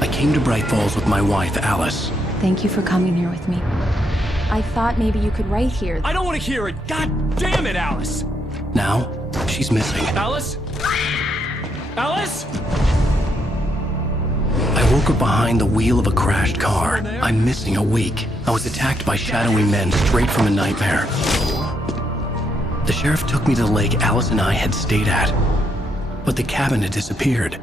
I came to Bright Falls with my wife, Alice. Thank you for coming here with me. I thought maybe you could write here. I don't want to hear it! God damn it, Alice! Now, she's missing. Alice? Alice? I woke up behind the wheel of a crashed car. I'm missing a week. I was attacked by shadowy men straight from a nightmare. The sheriff took me to the lake Alice and I had stayed at, but the cabin had disappeared.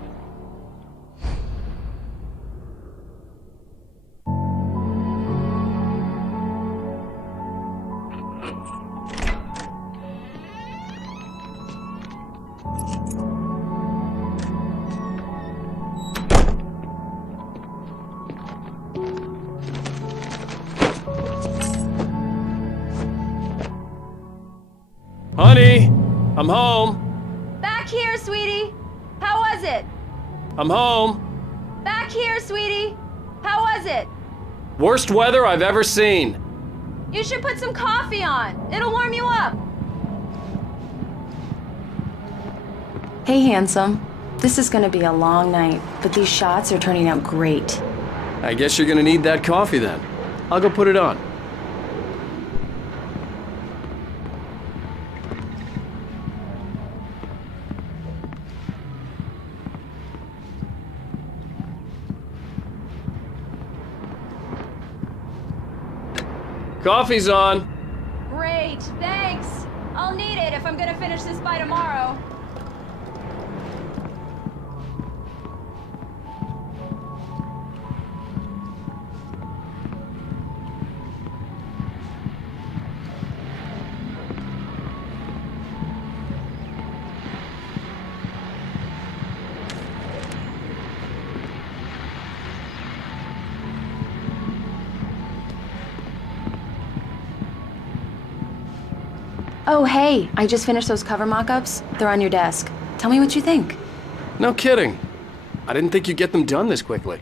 Honey, I'm home. Back here, sweetie. How was it? I'm home. Back here, sweetie. How was it? Worst weather I've ever seen. You should put some coffee on. It'll warm you up. Hey, handsome. This is gonna be a long night, but these shots are turning out great. I guess you're gonna need that coffee then. I'll go put it on. Coffee's on. Great, thanks. I'll need it if I'm gonna finish this by tomorrow. Oh, hey, I just finished those cover mock-ups. They're on your desk. Tell me what you think. No kidding. I didn't think you'd get them done this quickly.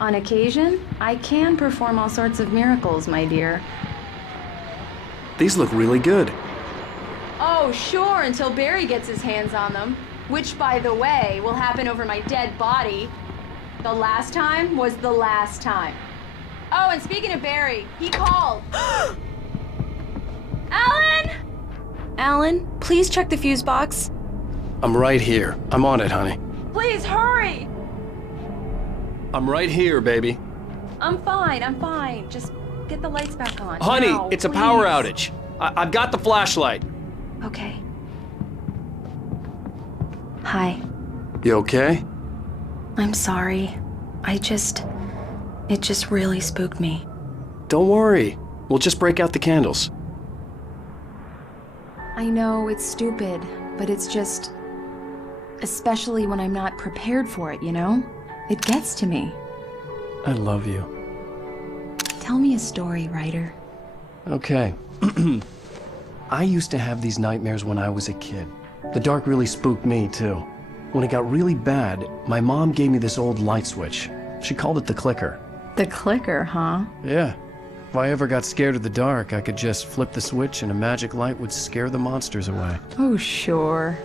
On occasion, I can perform all sorts of miracles, my dear. These look really good. Oh, sure, until Barry gets his hands on them. Which, by the way, will happen over my dead body. The last time was the last time. Oh, and speaking of Barry, he called. Alan! Alan, please check the fuse box. I'm right here. I'm on it, honey. Please, hurry! I'm right here, baby. I'm fine. Just get the lights back on. Honey, Now, it's a power please. outage. I've got the flashlight. Okay. Hi. You okay? I'm sorry. It just really spooked me. Don't worry. We'll just break out the candles. I know it's stupid, but it's just... Especially when I'm not prepared for it, you know? It gets to me. I love you. Tell me a story, writer. Okay. I used to have these nightmares when I was a kid. The dark really spooked me, too. When it got really bad, my mom gave me this old light switch. She called it the clicker. The clicker, huh? Yeah. If I ever got scared of the dark, I could just flip the switch and a magic light would scare the monsters away. Oh, sure.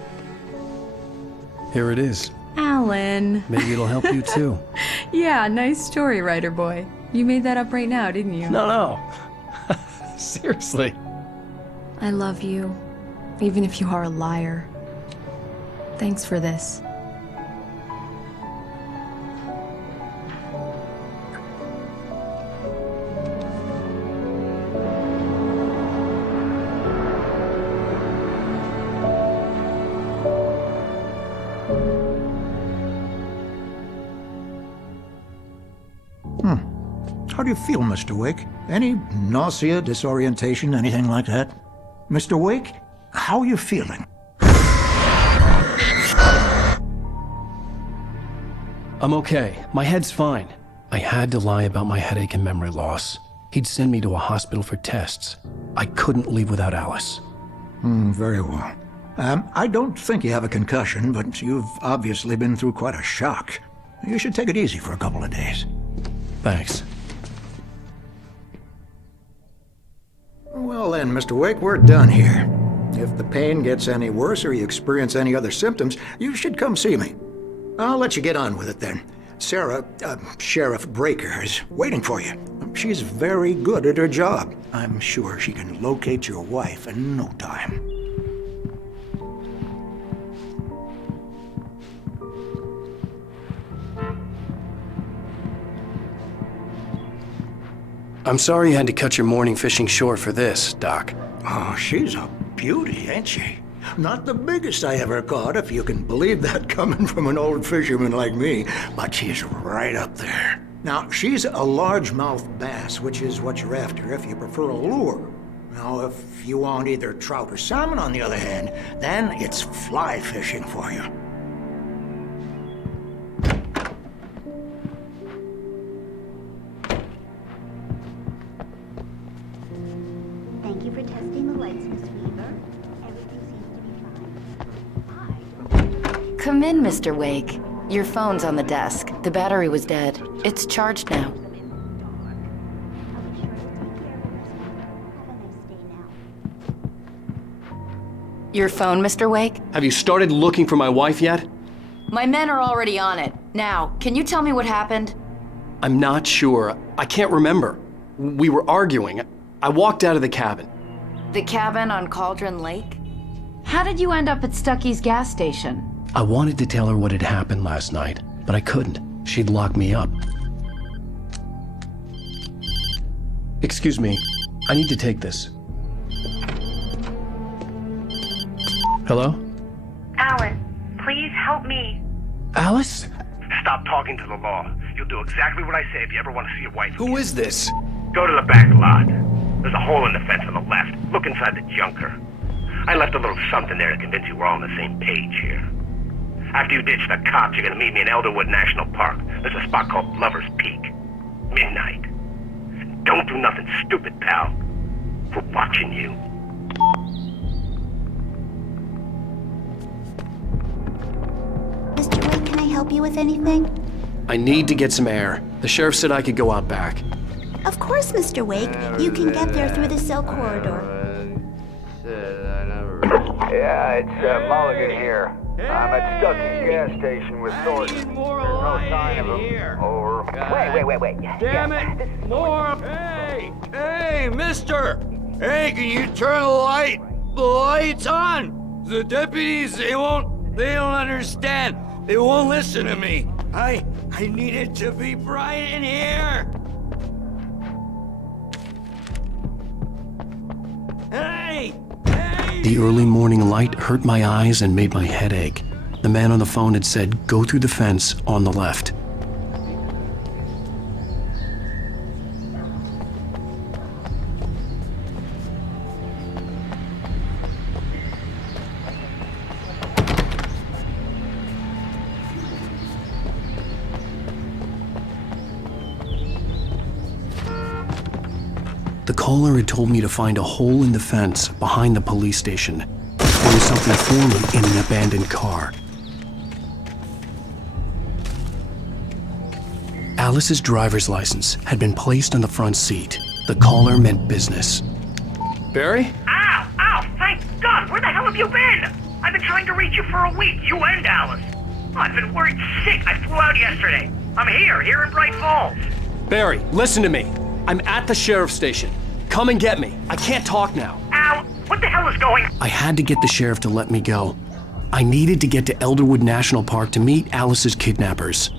Here it is. Alan. Maybe it'll help you, too. Yeah, nice story, writer boy. You made that up right now, didn't you? No. Seriously. I love you, even if you are a liar. Thanks for this. How do you feel, Mr. Wake? Any nausea, disorientation, anything like that? Mr. Wake, how are you feeling? I'm okay. My head's fine. I had to lie about my headache and memory loss. He'd send me to a hospital for tests. I couldn't leave without Alice. Very well. I don't think you have a concussion, but you've obviously been through quite a shock. You should take it easy for a couple of days. Thanks. Well then, Mr. Wake, we're done here. If the pain gets any worse or you experience any other symptoms, you should come see me. I'll let you get on with it then. Sarah, Sheriff Breaker, is waiting for you. She's very good at her job. I'm sure she can locate your wife in no time. I'm sorry you had to cut your morning fishing short for this, Doc. Oh, she's a beauty, ain't she? Not the biggest I ever caught, if you can believe that coming from an old fisherman like me, but she's right up there. Now, she's a largemouth bass, which is what you're after if you prefer a lure. Now, if you want either trout or salmon, on the other hand, then it's fly fishing for you. Thank you for testing the lights, Miss Weaver. Everything seems to be fine. Come in, Mr. Wake. Your phone's on the desk. The battery was dead. It's charged now. I'll be sure to take care of it, Miss Weaver. Have a nice day now. Your phone, Mr. Wake? Have you started looking for my wife yet? My men are already on it. Now, can you tell me what happened? I'm not sure. I can't remember. We were arguing. I walked out of the cabin. The cabin on Cauldron Lake? How did you end up at Stucky's gas station? I wanted to tell her what had happened last night, but I couldn't. She'd lock me up. Excuse me. I need to take this. Hello? Alan, please help me. Alice? Stop talking to the law. You'll do exactly what I say if you ever want to see your wife. Who is this? Go to the back lot. There's a hole in the fence on the left. Look inside the junker. I left a little something there to convince you we're all on the same page here. After you ditch the cops, you're gonna meet me in Elderwood National Park. There's a spot called Lover's Peak. Midnight. Don't do nothing stupid, pal. We're watching you. Mr. Wake, can I help you with anything? I need to get some air. The sheriff said I could go out back. Of course, Mr. Wake. You can get there through the cell corridor. Yeah, it's Mulligan here. I'm at Stucky's gas station with Thornton. There's no sign of him. Over. Wait. Damn it! More! Hey, mister! Hey, can you turn the lights on? The deputies, they don't understand. They won't listen to me. I need it to be bright in here. Hey! The early morning light hurt my eyes and made my head ache. The man on the phone had said, go through the fence on the left. The caller had told me to find a hole in the fence behind the police station. There was something for me in an abandoned car. Alice's driver's license had been placed on the front seat. The caller meant business. Barry? Ow! Thank God! Where the hell have you been? I've been trying to reach you for a week, you and Alice. Oh, I've been worried sick. I flew out yesterday. I'm here in Bright Falls. Barry, listen to me. I'm at the sheriff's station. Come and get me. I can't talk now. Ow! What the hell is going on? I had to get the sheriff to let me go. I needed to get to Elderwood National Park to meet Alice's kidnappers.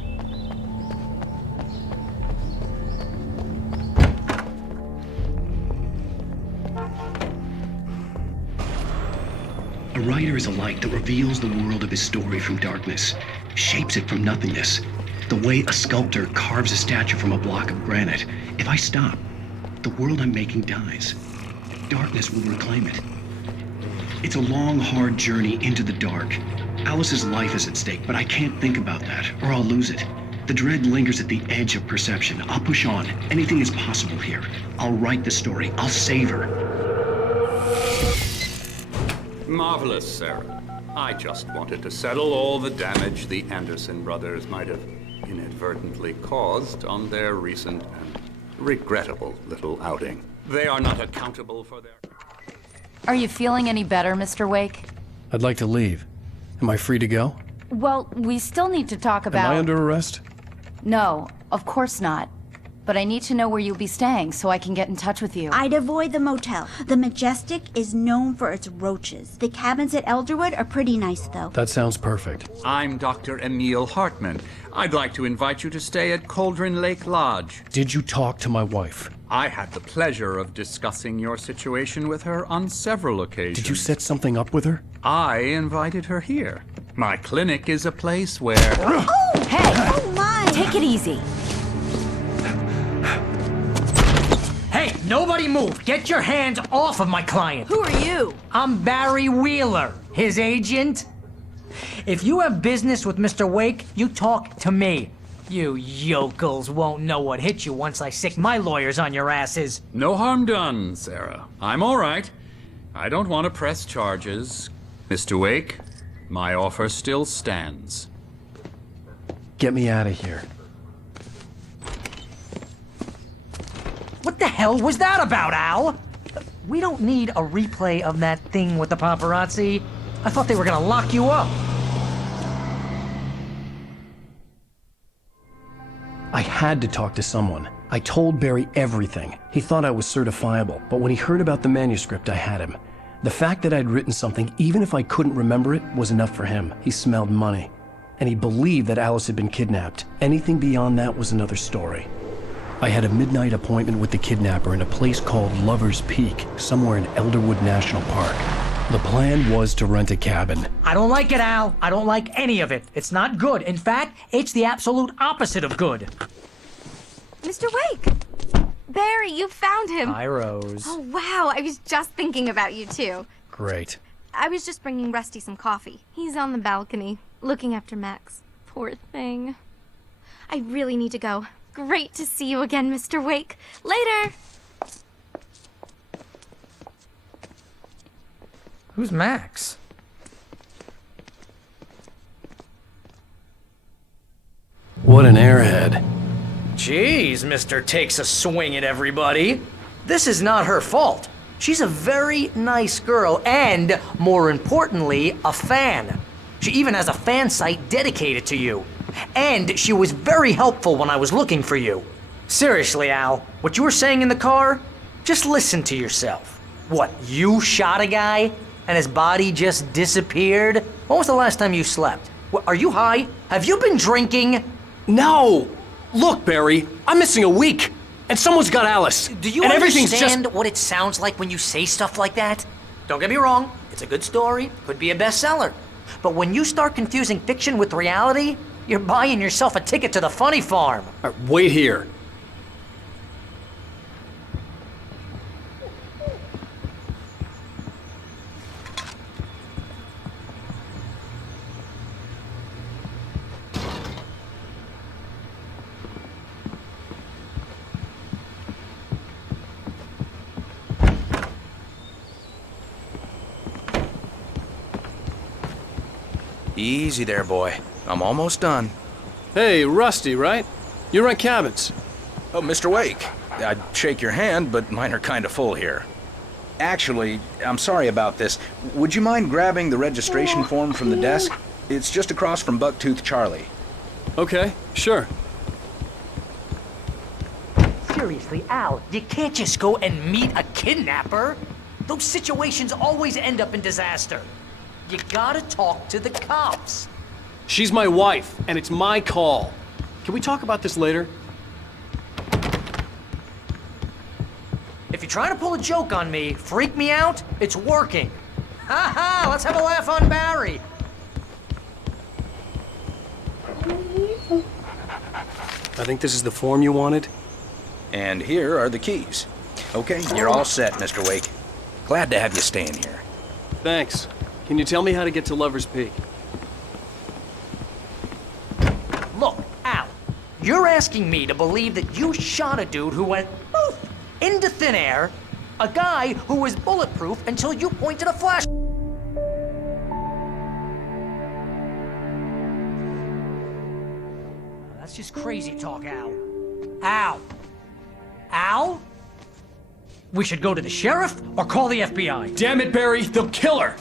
A writer is a light that reveals the world of his story from darkness, shapes it from nothingness. The way a sculptor carves a statue from a block of granite. If I stop, the world I'm making dies. Darkness will reclaim it. It's a long, hard journey into the dark. Alice's life is at stake, but I can't think about that, or I'll lose it. The dread lingers at the edge of perception. I'll push on. Anything is possible here. I'll write the story. I'll save her. Marvelous, Sarah. I just wanted to settle all the damage the Anderson brothers might have inadvertently caused on their recent and regrettable little outing. They are not accountable for their... Are you feeling any better, Mr. Wake? I'd like to leave. Am I free to go? Well, we still need to talk about... Am I under arrest? No, of course not. But I need to know where you'll be staying so I can get in touch with you. I'd avoid the motel. The Majestic is known for its roaches. The cabins at Elderwood are pretty nice, though. That sounds perfect. I'm Dr. Emil Hartman. I'd like to invite you to stay at Cauldron Lake Lodge. Did you talk to my wife? I had the pleasure of discussing your situation with her on several occasions. Did you set something up with her? I invited her here. My clinic is a place where... Oh! Hey! Oh, my! Take it easy. Hey, nobody move! Get your hands off of my client! Who are you? I'm Barry Wheeler, his agent. If you have business with Mr. Wake, you talk to me. You yokels won't know what hit you once I sick my lawyers on your asses. No harm done, Sarah. I'm all right. I don't want to press charges. Mr. Wake, my offer still stands. Get me out of here. What the hell was that about, Al? We don't need a replay of that thing with the paparazzi. I thought they were gonna lock you up. I had to talk to someone. I told Barry everything. He thought I was certifiable, but when he heard about the manuscript, I had him. The fact that I'd written something, even if I couldn't remember it, was enough for him. He smelled money. And he believed that Alice had been kidnapped. Anything beyond that was another story. I had a midnight appointment with the kidnapper in a place called Lover's Peak, somewhere in Elderwood National Park. The plan was to rent a cabin. I don't like it, Al. I don't like any of it. It's not good. In fact, it's the absolute opposite of good. Mr. Wake! Barry, you found him. Hi, Rose. Oh, wow. I was just thinking about you, too. Great. I was just bringing Rusty some coffee. He's on the balcony, looking after Max. Poor thing. I really need to go. Great to see you again, Mr. Wake. Later! Who's Max? What an airhead. Jeez, Mr. Takes a swing at everybody. This is not her fault. She's a very nice girl and, more importantly, a fan. She even has a fan site dedicated to you. And she was very helpful when I was looking for you. Seriously, Al, what you were saying in the car? Just listen to yourself. What, you shot a guy and his body just disappeared? When was the last time you slept? What, are you high? Have you been drinking? No! Look, Barry, I'm missing a week. And someone's got Alice. Do you and understand what it sounds like when you say stuff like that? Don't get me wrong, it's a good story, could be a bestseller. But when you start confusing fiction with reality, you're buying yourself a ticket to the funny farm. Wait here. Easy there, boy. I'm almost done. Hey, Rusty, right? You rent cabins. Oh, Mr. Wake. I'd shake your hand, but mine are kind of full here. Actually, I'm sorry about this. Would you mind grabbing the registration form from the desk? It's just across from Bucktooth Charlie. Okay, sure. Seriously, Al, you can't just go and meet a kidnapper. Those situations always end up in disaster. You gotta talk to the cops. She's my wife, and it's my call. Can we talk about this later? If you're trying to pull a joke on me, freak me out, it's working. Ha ha, let's have a laugh on Barry. I think this is the form you wanted. And here are the keys. Okay, you're all set, Mr. Wake. Glad to have you staying here. Thanks. Can you tell me how to get to Lover's Peak? Look, Al, you're asking me to believe that you shot a dude who went poof into thin air, a guy who was bulletproof until you pointed a flash. That's just crazy talk, Al. Al? Al? We should go to the sheriff or call the FBI. Damn it, Barry, they'll kill her!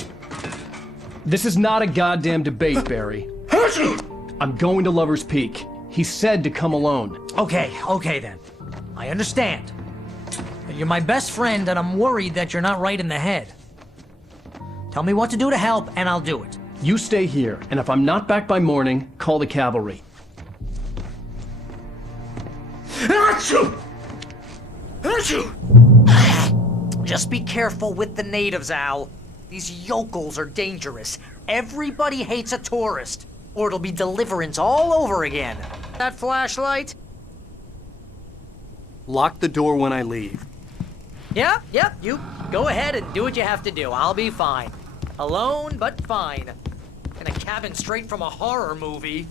This is not a goddamn debate, Barry. I'm going to Lover's Peak. He said to come alone. Okay then. I understand. You're my best friend, and I'm worried that you're not right in the head. Tell me what to do to help, and I'll do it. You stay here, and if I'm not back by morning, call the cavalry. Achoo! Achoo! Just be careful with the natives, Al. These yokels are dangerous. Everybody hates a tourist, or it'll be Deliverance all over again. That flashlight? Lock the door when I leave. Yep, you go ahead and do what you have to do. I'll be fine. Alone, but fine. In a cabin straight from a horror movie.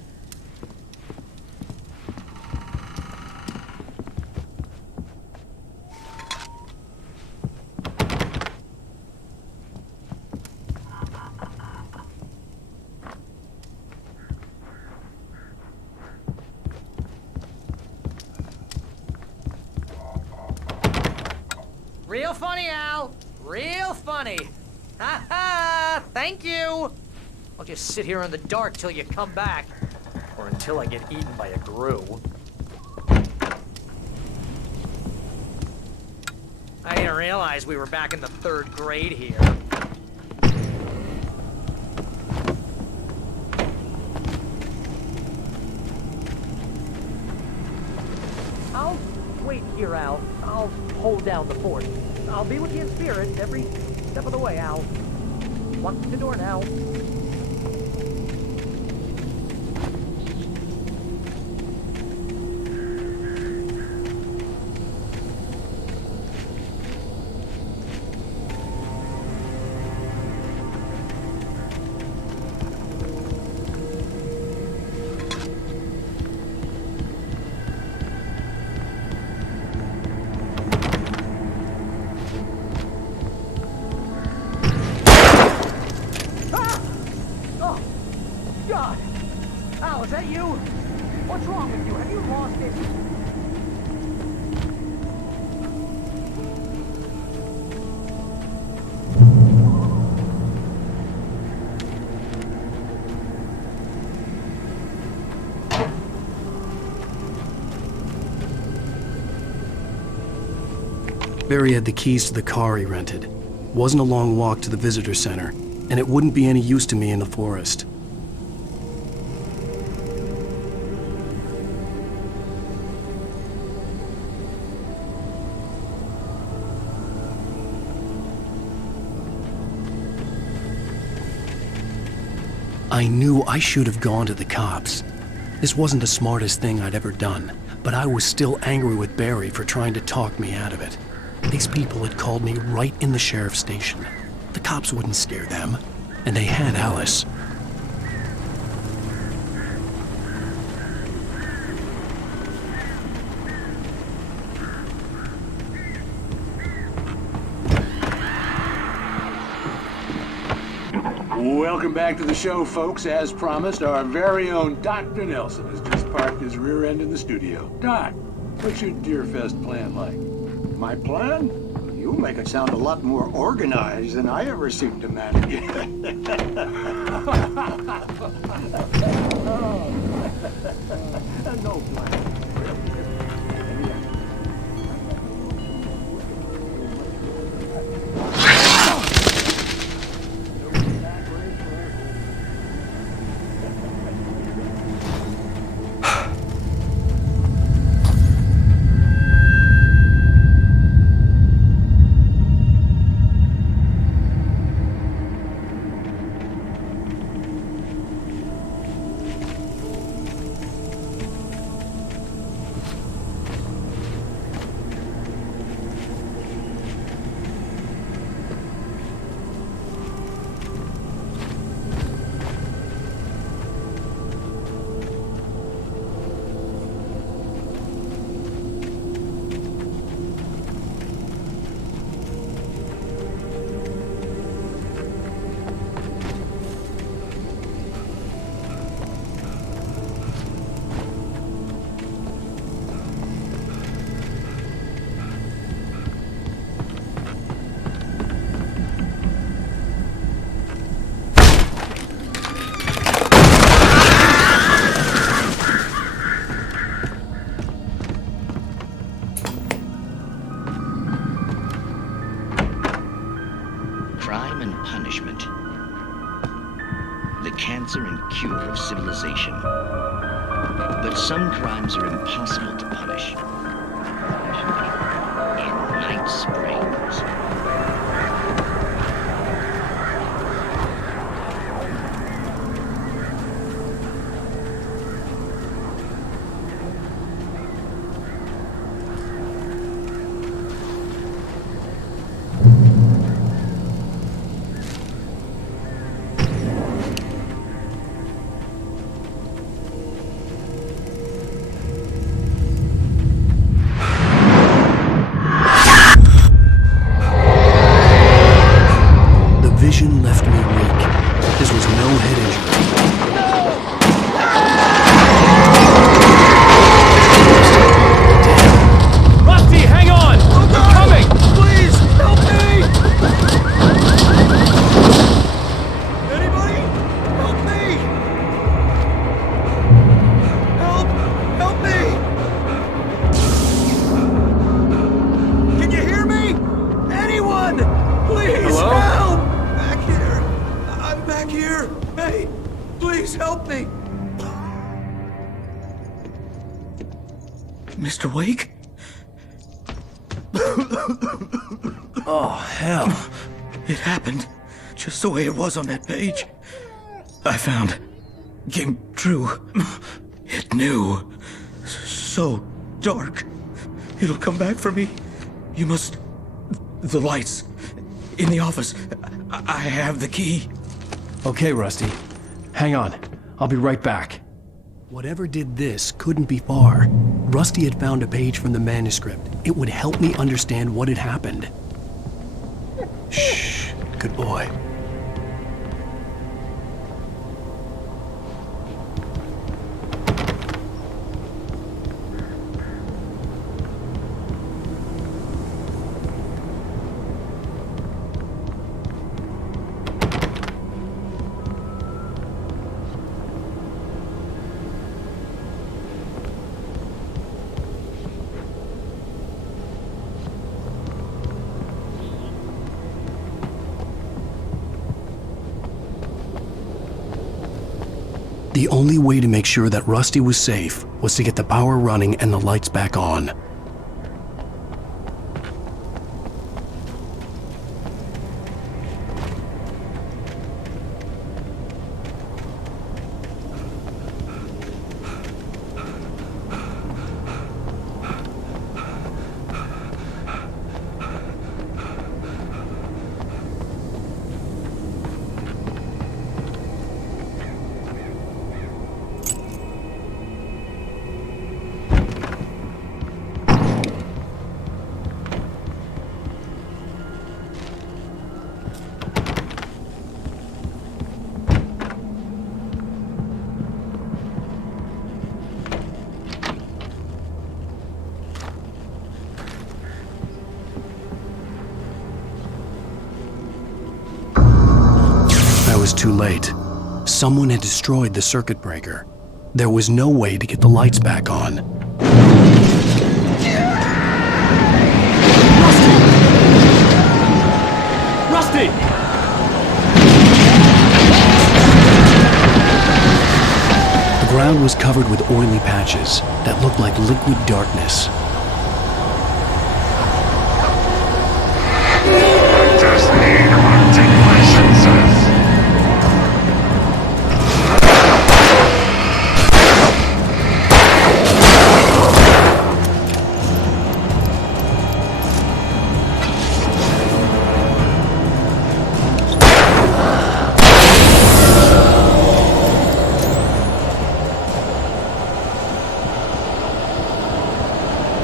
Real funny, Al. Real funny. Ha ha! Thank you! I'll just sit here in the dark till you come back. Or until I get eaten by a grue. I didn't realize we were back in the 3rd grade here. I'll wait here, Al. I'll hold down the fort. I'll be with you in spirit every step of the way, Al. Lock the door now. God! Al, is that you? What's wrong with you? Have you lost it? Barry had the keys to the car he rented. Wasn't a long walk to the visitor center, and it wouldn't be any use to me in the forest. I knew I should have gone to the cops. This wasn't the smartest thing I'd ever done, but I was still angry with Barry for trying to talk me out of it. These people had called me right in the sheriff's station. The cops wouldn't scare them, and they had Alice. Welcome back to the show, folks. As promised, our very own Dr. Nelson has just parked his rear end in the studio. Doc, what's your Deerfest plan like? My plan? You make it sound a lot more organized than I ever seem to manage. No plan. answer and cure of civilization. But some crimes are impossible to punish. In Night Springs. Vision left me weak. This was no head injury. Damn. Rusty, hang on! I'm coming! Please, help me! Anybody? Help me! Help me! Can you hear me? Anyone? Please, hello? Help! Back here! Hey, please help me! Mr. Wake? Oh, hell. It happened just the way it was on that page. I found. Came true. It knew. So dark. It'll come back for me. You must... The lights. In the office. I have the key. Okay, Rusty. Hang on. I'll be right back. Whatever did this couldn't be far. Rusty had found a page from the manuscript. It would help me understand what had happened. Shh. Good boy. The only way to make sure that Rusty was safe was to get the power running and the lights back on. I was too late. Someone had destroyed the circuit breaker. There was no way to get the lights back on. Rusty! The ground was covered with oily patches that looked like liquid darkness. Just need to take my senses.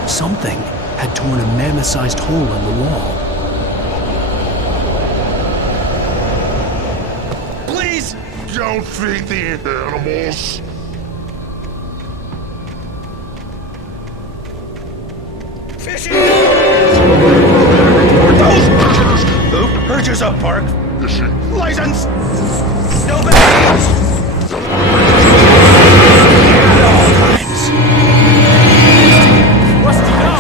Something had torn a mammoth-sized hole in the wall. Please! Don't feed the animals. Fishing! Who heard yours up, Park? Fishing. License! No bags! At all times. Rusty, no!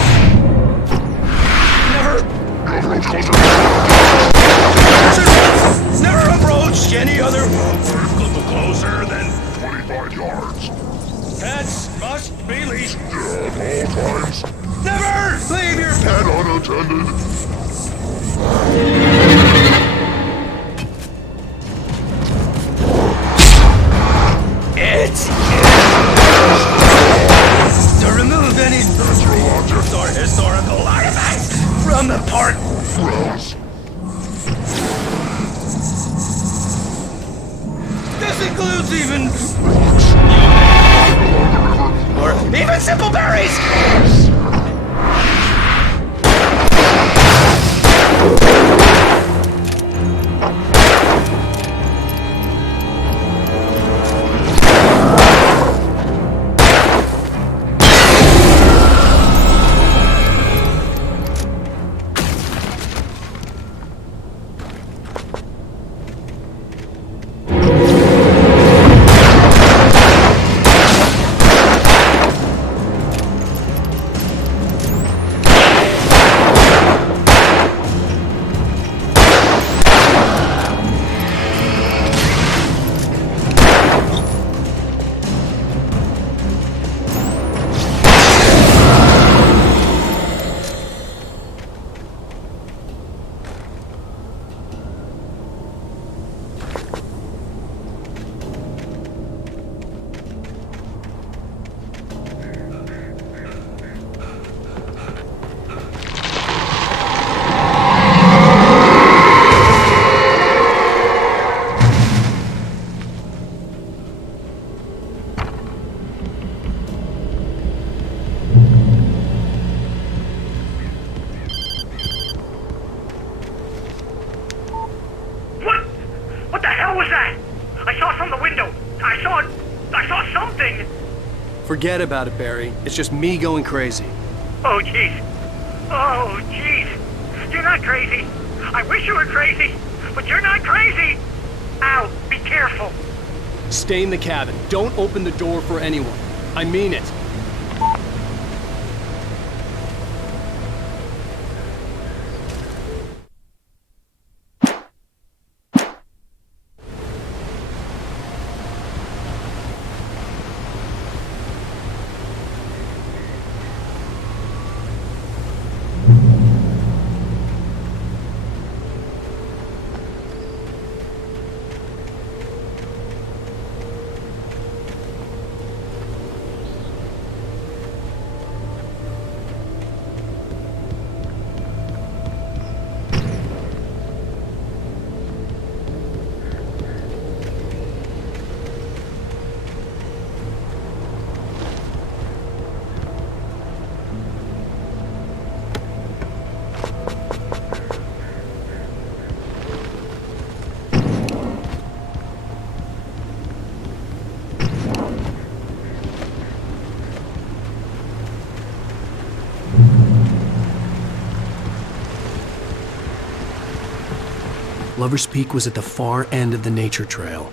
Never approach any other. A little closer. must be leashed. At all times. Never leave your Pet unattended. It's to remove any Natural objects or historical artifacts from the port. Browse. This includes even or even simple berries. What the hell was that? I saw from the window. I saw something. Forget about it, Barry. It's just me going crazy. Oh, jeez. Oh, jeez. You're not crazy. I wish you were crazy, but you're not crazy. Ow, be careful. Stay in the cabin. Don't open the door for anyone. I mean it. Lover's Peak was at the far end of the nature trail.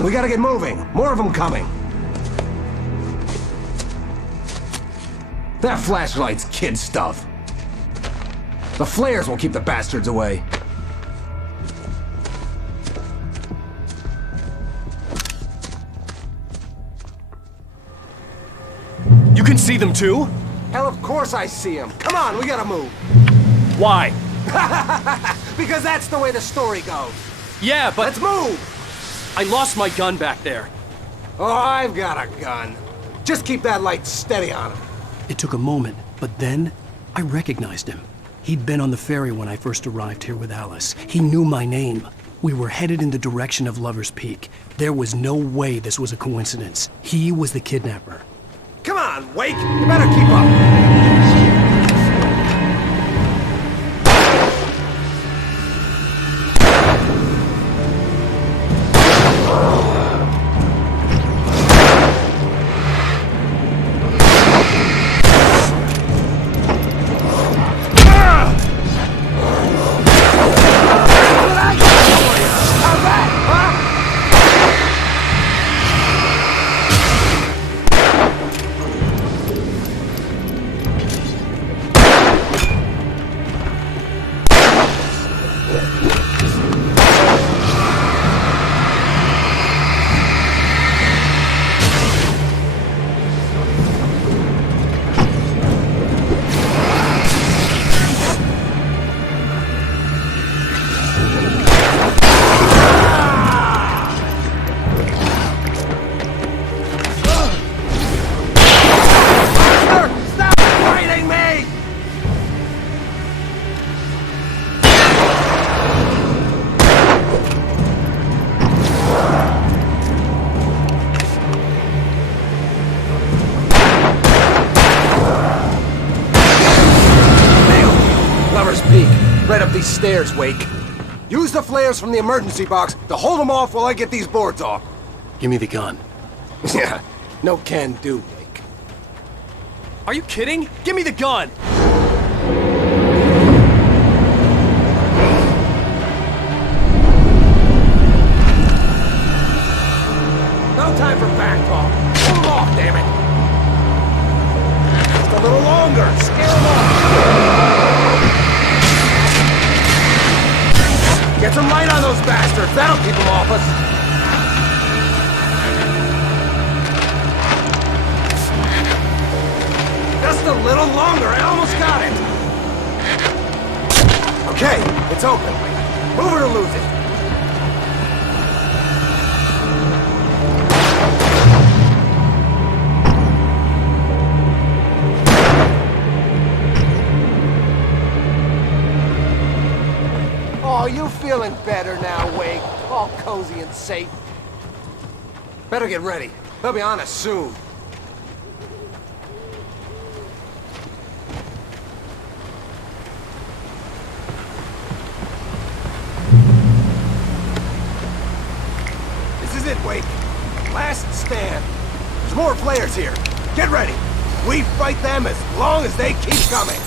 on, we gotta get moving. More of them coming. That flashlight's kid stuff. The flares will keep the bastards away. You can see them too? Hell, of course I see them. Come on, we gotta move. Why? Because that's the way the story goes. Yeah, but... Let's move! I lost my gun back there. Oh, I've got a gun. Just keep that light steady on him. It took a moment, but then I recognized him. He'd been on the ferry when I first arrived here with Alice. He knew my name. We were headed in the direction of Lover's Peak. There was no way this was a coincidence. He was the kidnapper. Come on, Wake! You better keep up! Right up these stairs, Wake. Use the flares from the emergency box to hold them off while I get these boards off. Give me the gun. Yeah, no can do, Wake. Are you kidding? Give me the gun! No time for back talk. Hold them off, damn it! Just a little longer. Scare them off. Get some light on those bastards. That'll keep them off us. Just a little longer. I almost got it. Okay, it's open. Move it or lose it. Oh, you feeling better now, Wake? All cozy and safe. Better get ready. They'll be on us soon. This is it, Wake. Last stand. There's more players here. Get ready. We fight them as long as they keep coming.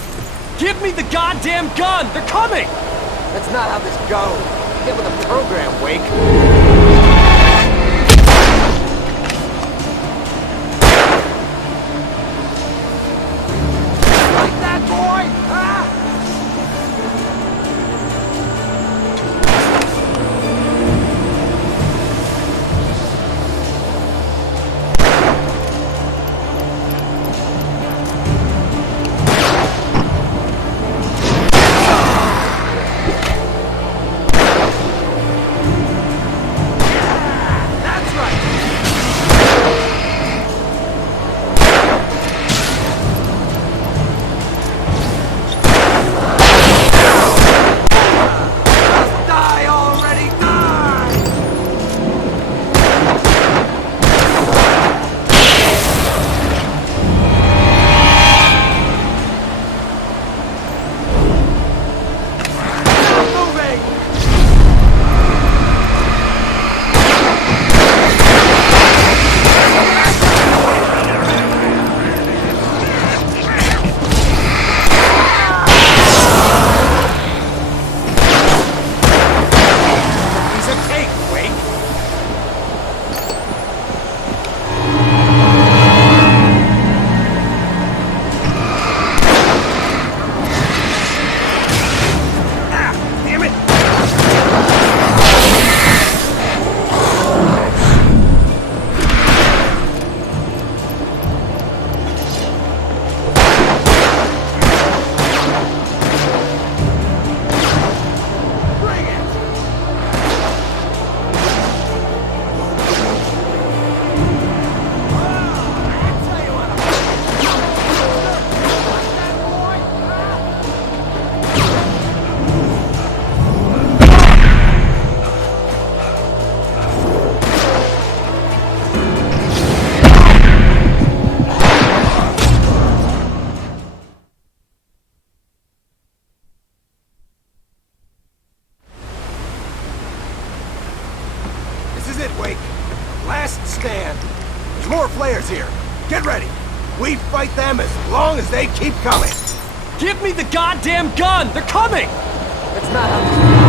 Give me the goddamn gun! They're coming! That's not how this goes. Get with the program, Wake. Like that, boy! Huh? stand. There's more flares here. Get ready. We fight them as long as they keep coming. Give me the goddamn gun! They're coming! That's not how...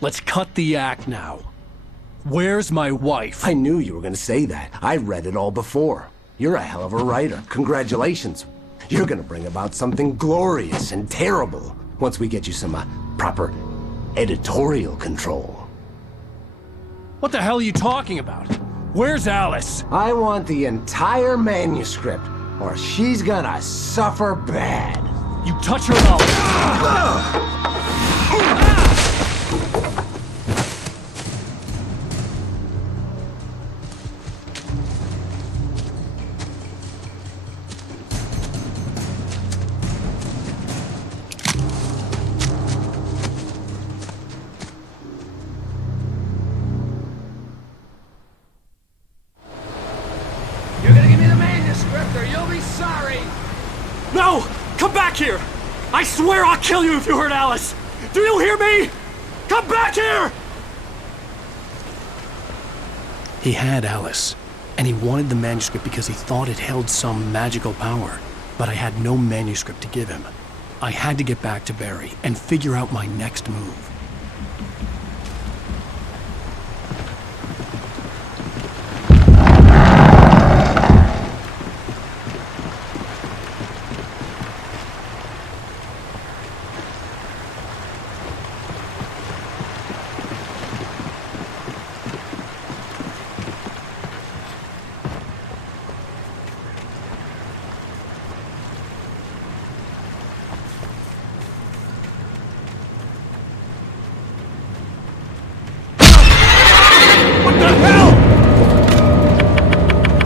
Let's cut the act now. Where's my wife? I knew you were gonna say that. I read it all before. You're a hell of a writer. Congratulations. You're gonna bring about something glorious and terrible once we get you some proper editorial control. What the hell are you talking about? Where's Alice? I want the entire manuscript, or she's gonna suffer bad. You touch her now. No! Come back here! I swear I'll kill you if you hurt Alice! Do you hear me? Come back here! He had Alice, and he wanted the manuscript because he thought it held some magical power. But I had no manuscript to give him. I had to get back to Barry and figure out my next move.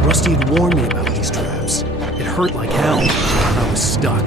Rusty had warned me about these traps. It hurt like hell, but I was stuck.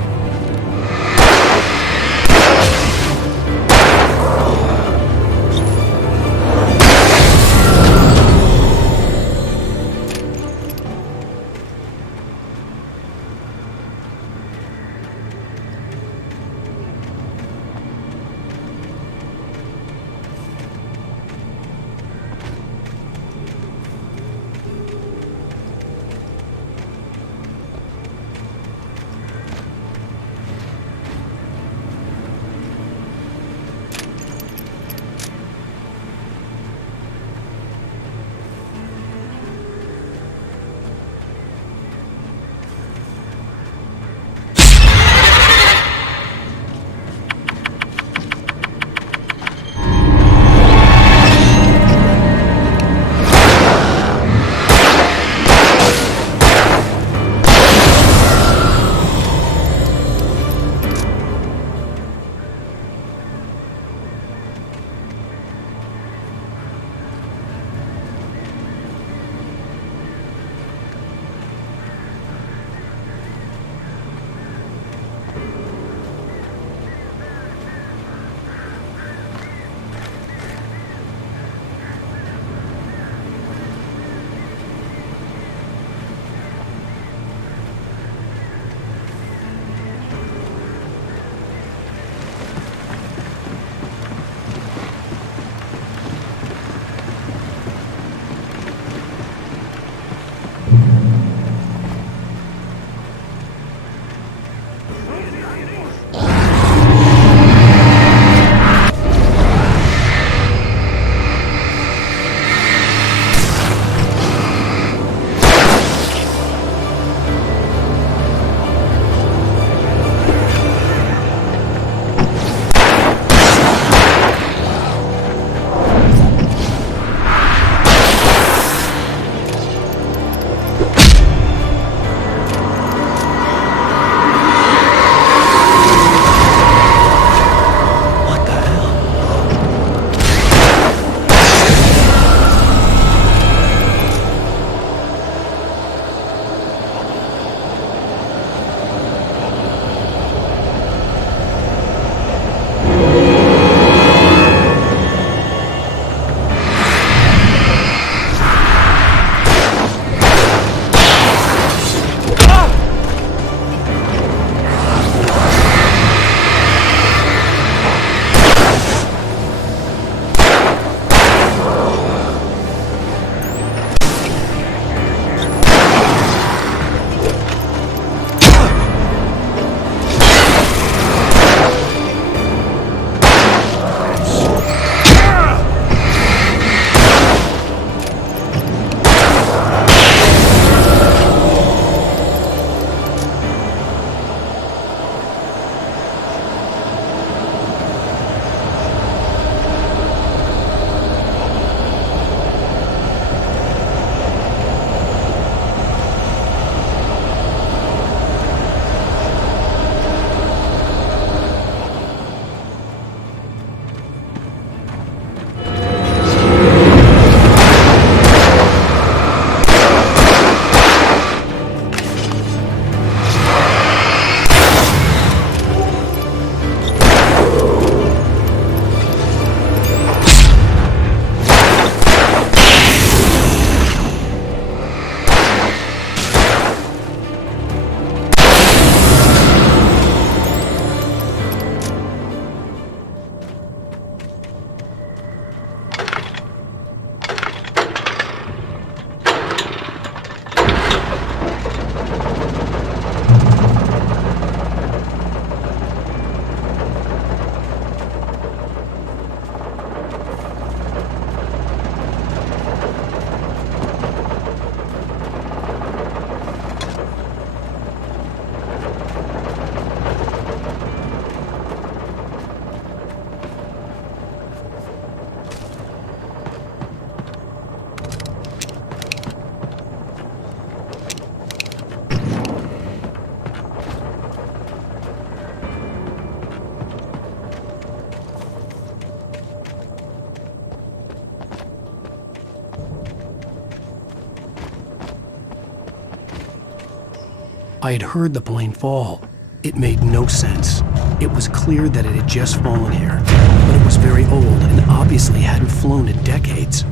I had heard the plane fall. It made no sense. It was clear that it had just fallen here, but it was very old and obviously hadn't flown in decades.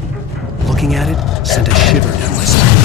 Looking at it sent a shiver down my spine.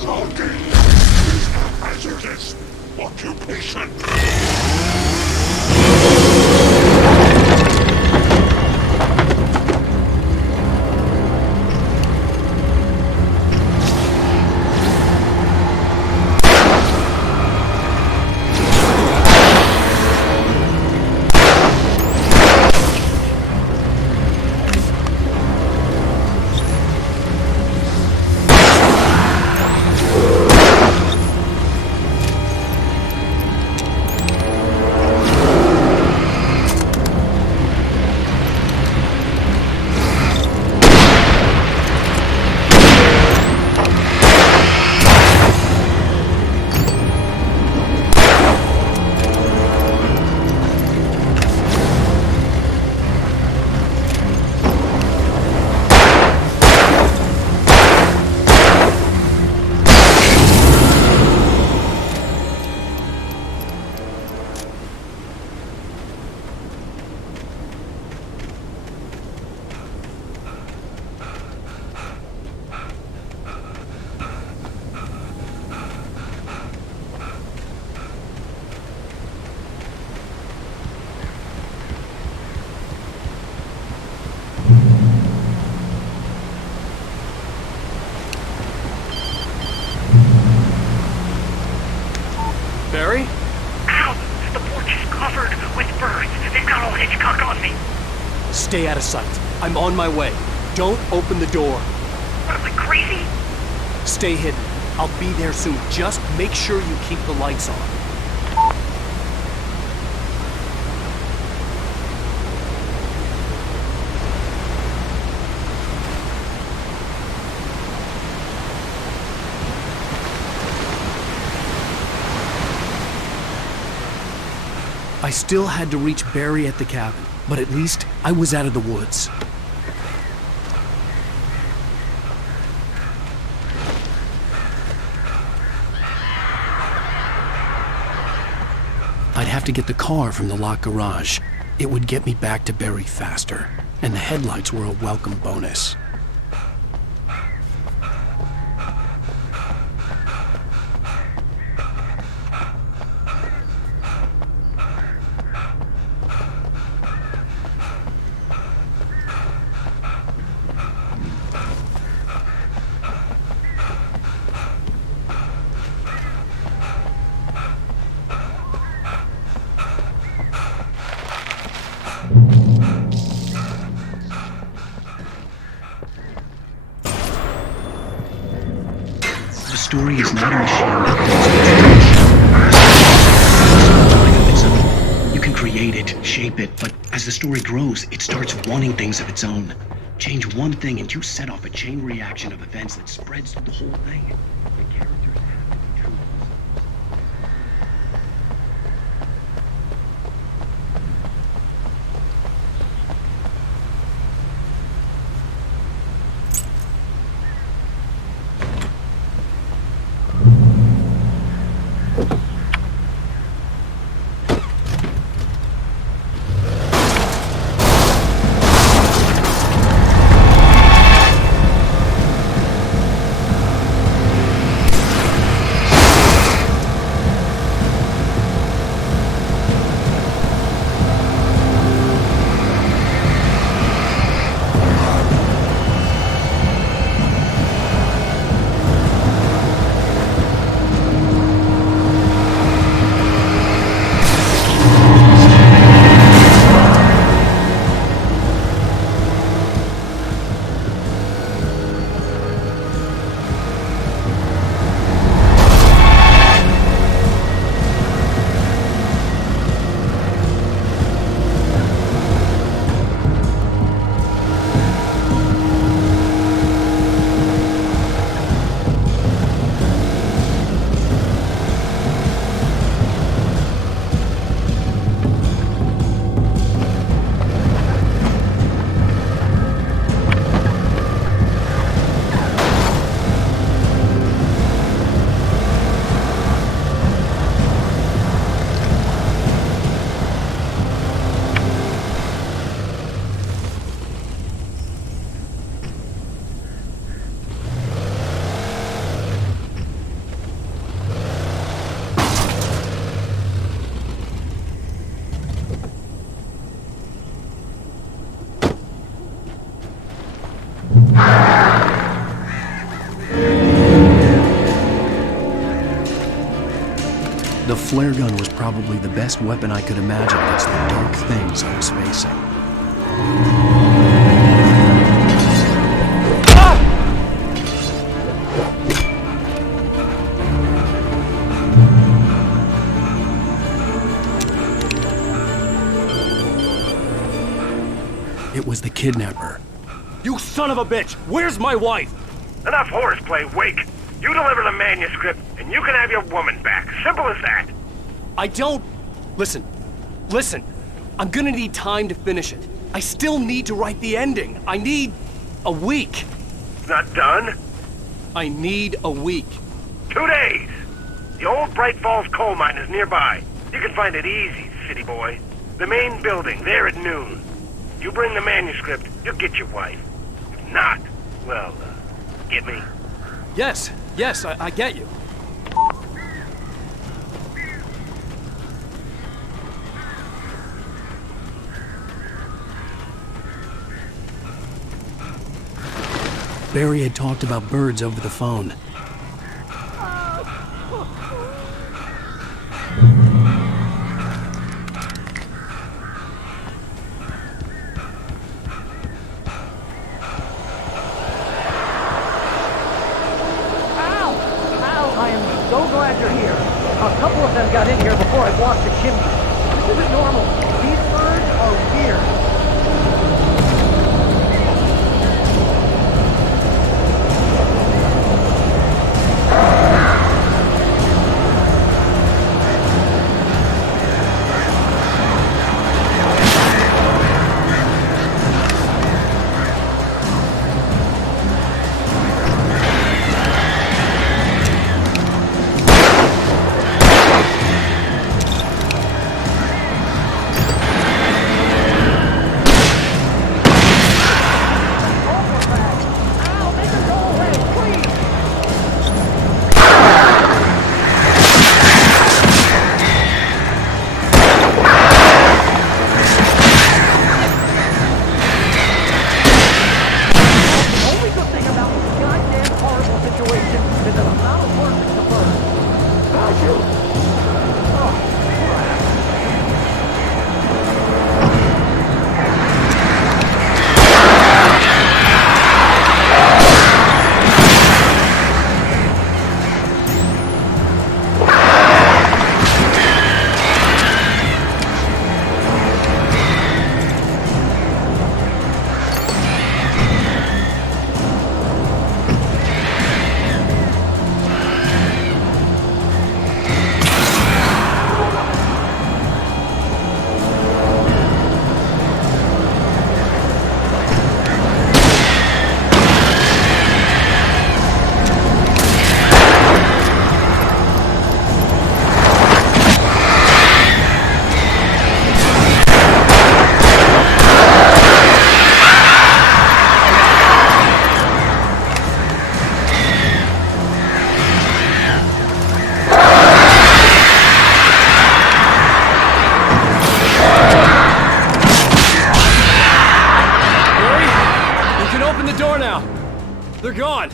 Stalking is a hazardous occupation. Barry? Ow! The porch is covered with birds. They've got all Hitchcock on me. Stay out of sight. I'm on my way. Don't open the door. What am I, crazy? Stay hidden. I'll be there soon. Just make sure you keep the lights on. I still had to reach Barry at the cabin, but at least I was out of the woods. I'd have to get the car from the locked garage. It would get me back to Barry faster, and the headlights were a welcome bonus. The story is not a machine that does life of its own. You can create it, shape it, but as the story grows, it starts wanting things of its own. Change one thing and you set off a chain reaction of events that spreads through the whole thing. The characters have to be true. The flare gun was probably the best weapon I could imagine against the dark things I was facing. It was the kidnapper. You son of a bitch! Where's my wife? Enough horseplay, Wake. You deliver the manuscript, and you can have your woman back. Simple as that. I don't... Listen. I'm gonna need time to finish it. I still need to write the ending. I need... a week. Not done? I need a week. 2 days. The old Bright Falls coal mine is nearby. You can find it easy, city boy. The main building, there at noon. You bring the manuscript, you'll get your wife. If not, well, get me? Yes, I get you. Barry had talked about birds over the phone. So glad you're here. A couple of them got in here before I blocked the chimney. This isn't normal. These birds are weird. They're gone!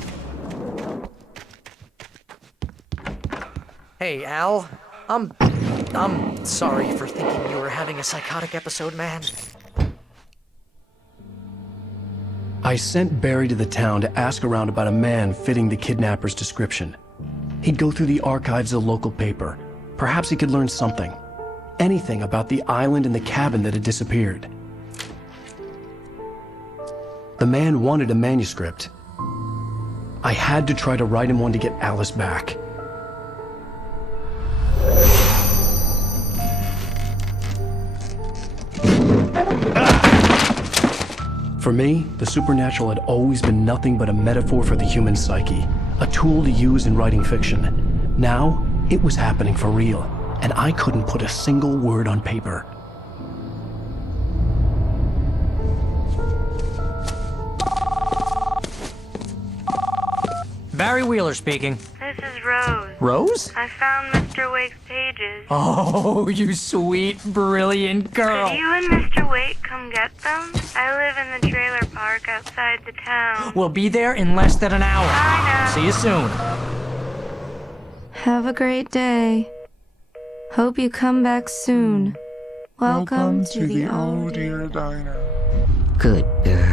Hey, Al. I'm sorry for thinking you were having a psychotic episode, man. I sent Barry to the town to ask around about a man fitting the kidnapper's description. He'd go through the archives of the local paper. Perhaps he could learn something. Anything about the island and the cabin that had disappeared. The man wanted a manuscript. I had to try to write him one to get Alice back. For me, the supernatural had always been nothing but a metaphor for the human psyche, a tool to use in writing fiction. Now, it was happening for real, and I couldn't put a single word on paper. Barry Wheeler speaking. This is Rose. Rose? I found Mr. Wake's pages. Oh, you sweet, brilliant girl. Could you and Mr. Wake come get them? I live in the trailer park outside the town. We'll be there in less than an hour. I know. See you soon. Have a great day. Hope you come back soon. Welcome to the Oh Dear Diner. Good girl.